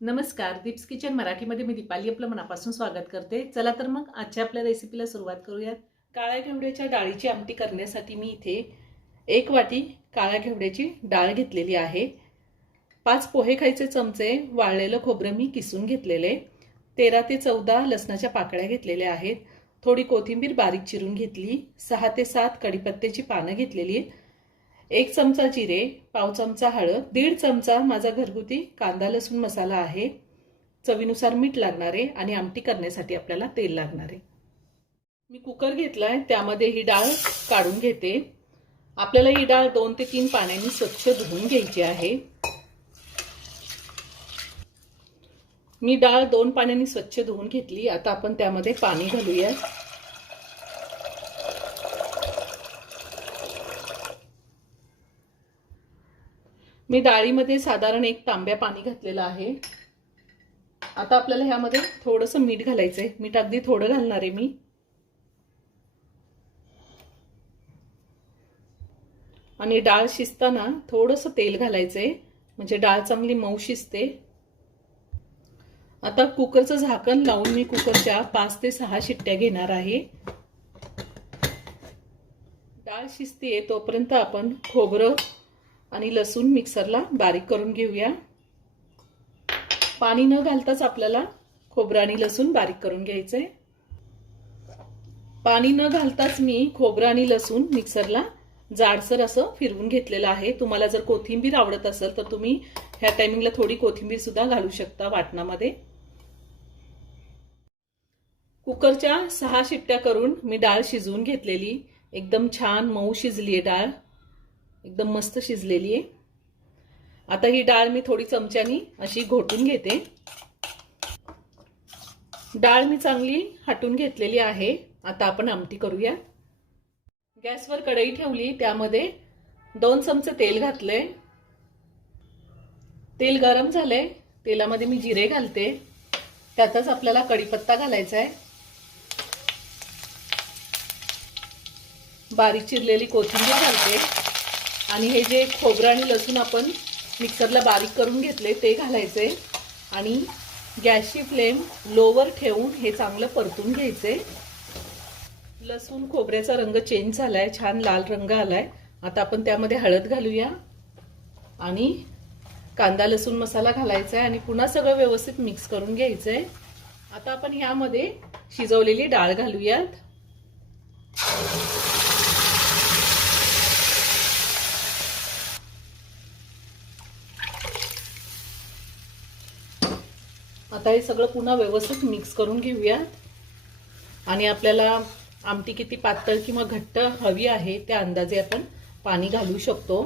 नमस्कार, दीप्स किचन मराठीमध्ये मी दीपाली आपलं मनापासून स्वागत करते। चला तर मग आजच्या आपल्या रेसिपीला सुरुवात करूयात। काळ्या घेवड्याच्या डाळीची आमटी करण्यासाठी मी इथे 1 वाटी काळ्या घेवड्याची डाळ घेतलेली आहे। 5 पोहे खायचे चमचे वाळलेलं खोबरं मी किसून घेतलेले, 13 ते 14 लसणाच्या पाकळ्या घेतलेल्या आहेत, थोडी कोथिंबीर बारीक चिरून घेतली, 6 ते 7 कढीपत्त्याची पानं घेतलेली, 1 चमचा जिरे, पाव चमचा हळद, 1.5 चमचा माझा घरगुती कांदा लसूण मसाला आहे, चवीनुसार मीठ लागणार आहे आणि आमटी करण्यासाठी आपल्याला तेल लागणार आहे। मी कुकर घेतलाय, त्यामध्ये ही डाळ काढून घेते। आपल्याला ही डाळ 2 ते 3 पाण्याने स्वच्छ धुवून घ्यायची आहे। मी डाळ 2 पाण्याने स्वच्छ धुवून घेतली। आता आपण त्यामध्ये पाणी घालूया। मी डाळीमध्ये साधारण 1 तांब्या पाणी घातलेलं आहे। आता आपल्याला ह्यामध्ये थोडंसं मीठ घालायचंय। मीठ अगदी थोडं घालणार आहे मी। आणि डाळ शिजताना थोडंसं तेल घालायचंय, म्हणजे डाळ चांगली मऊ शिजते। आता कुकरचं झाकण लावून मी कुकरच्या 5 ते 6 शिट्ट्या घेणार आहे। डाळ शिजते तोपर्यंत आपण खोबरं आणि लसूण मिक्सरला बारीक करून घेऊया। पाणी न घालताच आपल्याला खोबरं आणि लसूण बारीक करून घ्यायचंय। पाणी न घालताच मी खोबरं आणि लसूण मिक्सरला जाडसर असं फिरवून घेतलेलं आहे। तुम्हाला जर कोथिंबीर आवडत असेल तर तुम्ही ह्या टायमिंगला थोडी कोथिंबीर सुद्धा घालू शकता वाटणामध्ये। कुकरच्या 6 शिट्ट्या करून मी डाळ शिजवून घेतलेली, एकदम छान मऊ शिजली आहे डाळ, एकदम मस्त शिजलेली आहे। आता ही डाळ मी थोडी चमच्यानी अशी घोटून घेते। डाळ मी चांगली हटून घेतलेली आहे। आता आपण आमटी करूया। गॅसवर कढई ठेवली, त्यामध्ये 2 चमचे तेल घातले। तेल गरम झाले, तेलामध्ये मी जिरे घालते, त्यातच आपल्याला कढीपत्ता घालायचा आहे, बारीक चिरलेली कोथिंबीर घालते आणि हे जे खोबरं आणि लसूण आपण मिक्सरला बारीक करून घेतले ते घालायचे आणि गॅसची फ्लेम लोवर ठेवून हे चांगलं परतून घ्यायचे। लसूण खोबऱ्याचा रंग चेंज झालाय, छान लाल रंग आलाय। आता आपण त्यामध्ये हळद घालूया आणि कांदा लसूण मसाला घालायचा आहे आणि पुन्हा सगळं व्यवस्थित मिक्स करून घ्यायचंय। आता आपण ह्यामध्ये शिजवलेली डाळ घालूयात। आता हे सगळं पुन्हा व्यवस्थित मिक्स करून घेऊयात आणि आपल्याला आमटी किती पातळ किंवा घट्ट हवी आहे त्या अंदाजे आपण पाणी घालू शकतो।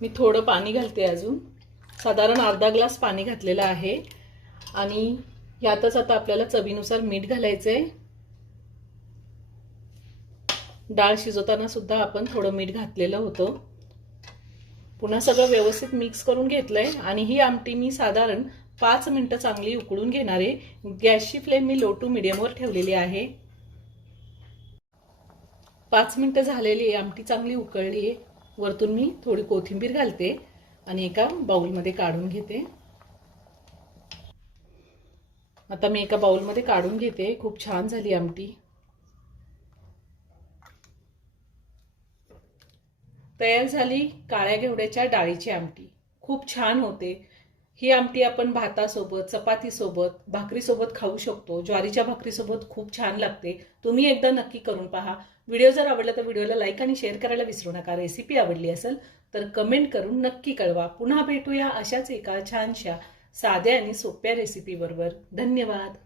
मी थोडं पाणी घालते, अजून साधारण अर्धा ग्लास पाणी घातलेलं आहे आणि यातच आता आपल्याला चवीनुसार मीठ घालायचंय। डाळ शिजवताना सुद्धा आपण थोडं मीठ घातलेलं होतं। पुन्हा सगळं व्यवस्थित मिक्स करून घेतलंय आणि ही आमटी मी साधारण 5 मिनिटं चांगली उकळून घेणार आहे। गॅसची फ्लेम मी लो टू मीडियम वर ठेवलेली आहे। 5 मिनिटं झालेली आहे, आमटी चांगली उकळली आहे। वरतून मी थोडी कोथिंबीर घालते आणि एका बाउलमध्ये काढून घेते। आता मी एका बाउलमध्ये काढून घेते। खूप छान झाली आमटी। तयार झाली काळ्या घेवड्याच्या डाळीची आमटी, खूप छान होते। ही आमटी आपण भातासोबत, चपातीसोबत, भाकरीसोबत खाऊ शकतो। ज्वारीच्या भाकरीसोबत खूप छान लागते। तुम्ही एकदा नक्की करून पहा। व्हिडिओ जर आवडला तर व्हिडिओला लाईक आणि शेअर करायला विसरू नका। रेसिपी आवडली असेल तर कमेंट करून नक्की कळवा। पुन्हा भेटूया अशाच एका छानशा साध्या आणि सोप्या रेसिपी बरोबर। धन्यवाद।